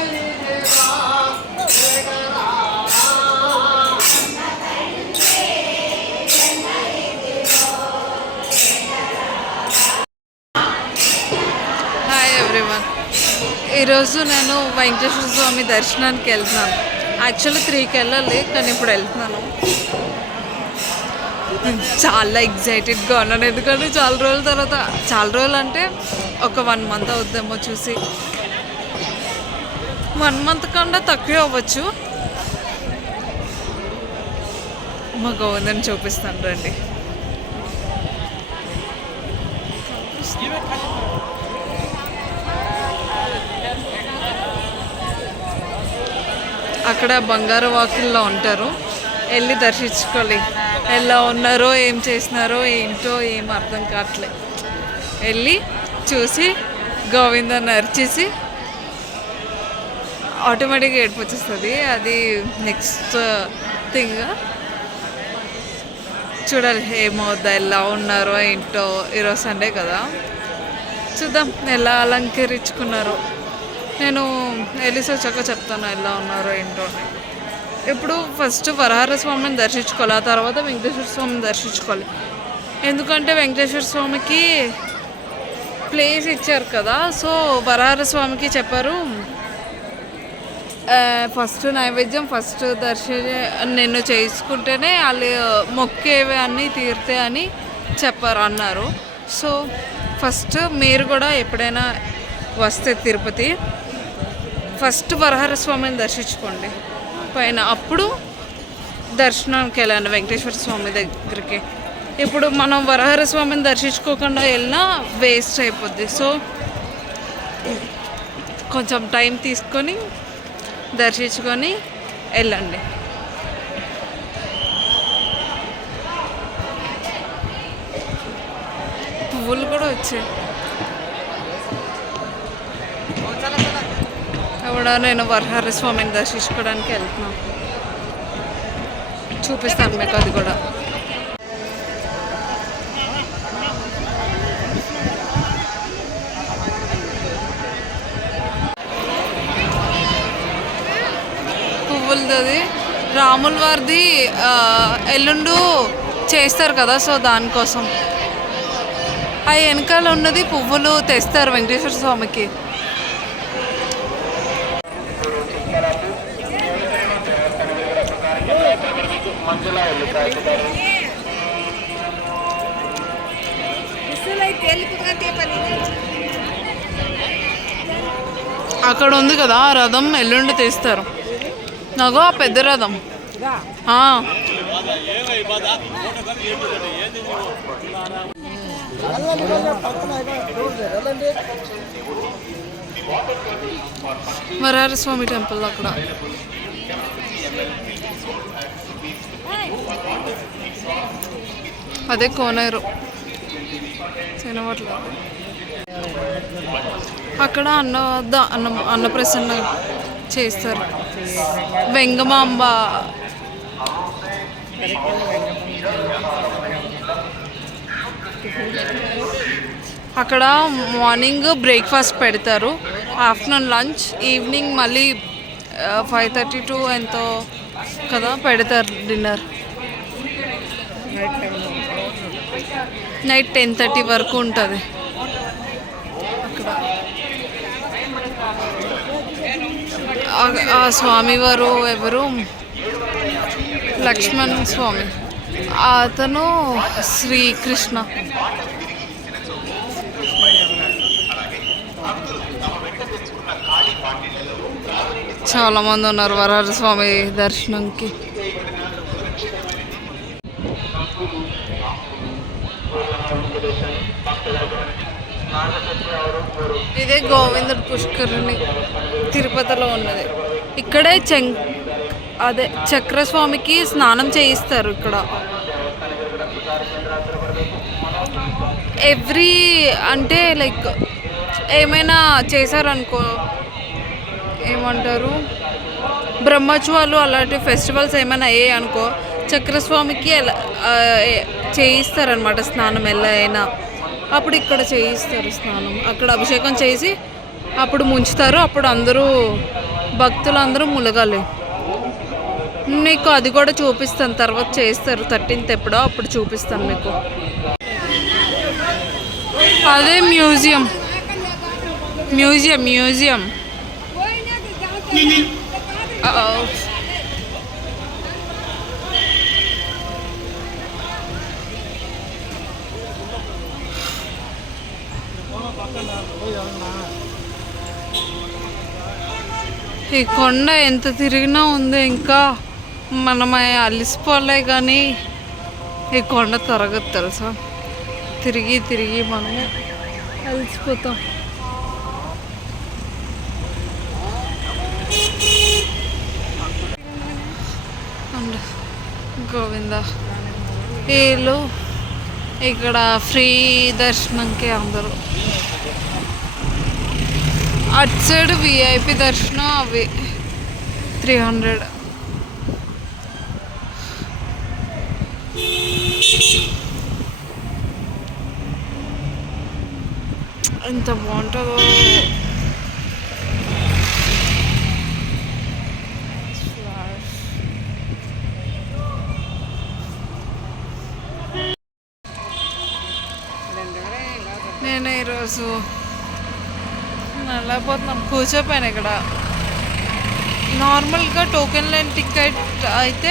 Hi everyone. ఈరోజు నేను వెంకటేశ్వర స్వామి దర్శనానికి వెళ్తున్నాను. యాక్చువల్లీ 3కి వెళ్ళాలి, కానీ ఇప్పుడు వెళ్తున్నాను. చాలా ఎగ్జైటెడ్గా ఉన్నాను, ఎందుకంటే చాలా రోజుల తర్వాత, చాలా రోజులు అంటే ఒక 1 మంత్ అవుద్దేమో చూసి. 1 మంత్ కన్నా తక్కువ అవ్వచ్చు. మా గోవిందని చూపిస్తాను రండి. అక్కడ బంగారు వాకిల్లో ఉంటారు, వెళ్ళి దర్శించుకోవాలి. ఎలా ఉన్నారో, ఏం చేసినారో ఏంటో ఏం అర్థం కావట్లేదు. వెళ్ళి చూసి గోవిందాన్ని అర్చేసి ఆటోమేటిక్గా ఏడుపు వచ్చేస్తుంది. అది నెక్స్ట్ థింగ్. చూడాలి ఏమవుద్దా, ఎలా ఉన్నారో ఏంటో. ఈరోజు సండే కదా, చూద్దాం ఎలా అలంకరించుకున్నారో. నేను వెళ్ళేసి వచ్చాక చెప్తాను ఎలా ఉన్నారో ఏంటో. ఇప్పుడు ఫస్ట్ వరహార స్వామిని దర్శించుకోవాలి, ఆ తర్వాత వెంకటేశ్వర స్వామిని దర్శించుకోవాలి. ఎందుకంటే వెంకటేశ్వర స్వామికి ప్లేస్ ఇచ్చారు కదా, సో వరహార స్వామికి చెప్పారు ఫస్ట్ నైవేద్యం ఫస్ట్ నేను చేసుకుంటేనే వాళ్ళు మొక్కేవి అన్నీ తీరుతాయి అని అన్నారు. సో ఫస్ట్ మీరు కూడా ఎప్పుడైనా వస్తే తిరుపతి ఫస్ట్ వరహార స్వామిని దర్శించుకోండి పైన, అప్పుడు దర్శనానికి వెళ్ళండి వెంకటేశ్వర స్వామి దగ్గరికి. ఇప్పుడు మనం వరహార స్వామిని దర్శించుకోకుండా వెళ్ళినా వేస్ట్ అయిపోద్ది. సో కొంచెం టైం తీసుకొని దర్శించుకొని వెళ్ళండి. పువ్వులు కూడా వచ్చాయి. కూడా నేను వరహార స్వామిని దర్శించుకోవడానికి వెళ్తున్నాను, చూపిస్తాను మీకు అది కూడా. పువ్వులది రాముల వారిది ఎల్లుండు చేస్తారు కదా, సో దానికోసం ఆ వెనకాల ఉన్నది పువ్వులు తెస్తారు వెంకటేశ్వర స్వామికి. అక్కడ ఉంది కదా రథం, ఎల్లుండి తీస్తారు. నాకు ఆ పెద్ద రథం. వరహార స్వామి టెంపుల్ అక్కడ. అదే కోనేరు చిన్నవాట్లో. అక్కడ అన్నప్రసన్న చేస్తారు. వెంగమాంబ అక్కడ మార్నింగ్ బ్రేక్ఫాస్ట్ పెడతారు, ఆఫ్టర్నూన్ లంచ్, ఈవినింగ్ మళ్ళీ 5:30 to ఎంతో కదా పెడతారు డిన్నర్. నైట్ 10:30 వరకు ఉంటుంది అక్కడ. ఆ స్వామివారు ఎవరు, లక్ష్మణ్ స్వామి, అతను శ్రీకృష్ణ. చాలామంది ఉన్నారు వరహార స్వామి దర్శనంకి. ఇదే గోవిందుడు పుష్కరిణి తిరుపతిలో ఉన్నది. ఇక్కడే అదే చక్రస్వామికి స్నానం చేయిస్తారు ఇక్కడ. ఎవ్రీ అంటే లైక్ ఏమైనా చేశారనుకో, ఏమంటారు, బ్రహ్మోత్సవాలు అలాంటి ఫెస్టివల్స్ ఏమైనా అయ్యాయి అనుకో, చక్రస్వామికి చేయిస్తారనమాట స్నానం. ఎలా అయినా అప్పుడు ఇక్కడ చేయిస్తారు స్నానం. అక్కడ అభిషేకం చేసి అప్పుడు ముంచుతారు. అప్పుడు అందరూ భక్తులందరూ ములగాలి. నీకు అది కూడా చూపిస్తాను, తర్వాత చేస్తారు 13th ఎప్పుడో అప్పుడు చూపిస్తాను మీకు. అదే మ్యూజియం మ్యూజియం మ్యూజియం ఈ కొండ ఎంత తిరిగినా ఉంది, ఇంకా మనం అలిసిపోలే కానీ ఈ కొండ తరగదు తెలుసా. తిరిగి తిరిగి మనము అలిసిపోతాం. గోవింద వీళ్ళు ఇక్కడ ఫ్రీ దర్శనంకి అందరూ. అటు సైడ్ విఐపి దర్శనం అవి 300. ఎంత బాగుంటుందో. నేను ఈరోజు నల్లపోతున్నాను, కూర్చోపోయాను ఇక్కడ. నార్మల్గా టోకెన్ లైన్ టికెట్ అయితే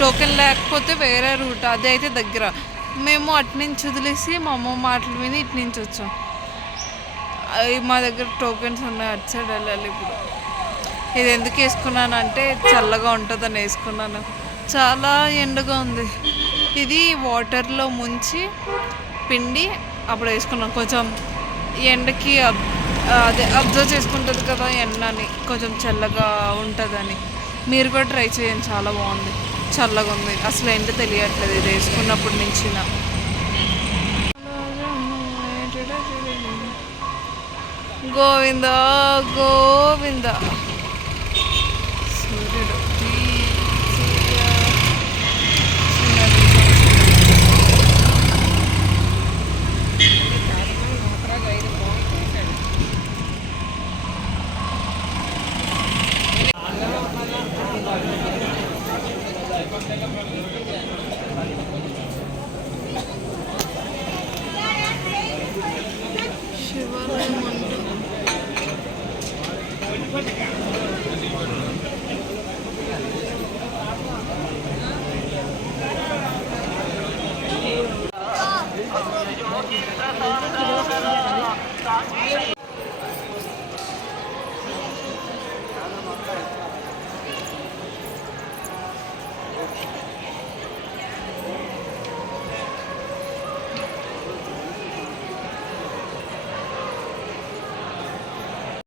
టోకెన్ లేకపోతే వేరే రూట్, అది అయితే దగ్గర. మేము అటు నుంచి వదిలేసి మా అమ్మ మాటలు విని ఇటు నుంచి వచ్చాం. మా దగ్గర టోకెన్స్ ఉన్నాయి, అటు సైడ్ వెళ్ళాలి. ఇప్పుడు ఇది ఎందుకు వేసుకున్నాను అంటే చల్లగా ఉంటుందని వేసుకున్నాను. చాలా ఎండగా ఉంది. ఇది వాటర్లో ముంచి పిండి అప్పుడు వేసుకున్నాం. కొంచెం ఎండకి అదే అబ్జర్వ్ చేసుకుంటుంది కదా ఎండని, కొంచెం చల్లగా ఉంటుందని. మీరు కూడా ట్రై చేయండి, చాలా బాగుంది, చల్లగా ఉంది. అసలు ఎండ తెలియట్లేదు ఇది వేసుకున్నప్పటి నుంచి. గోవింద గోవింద. సూర్యుడు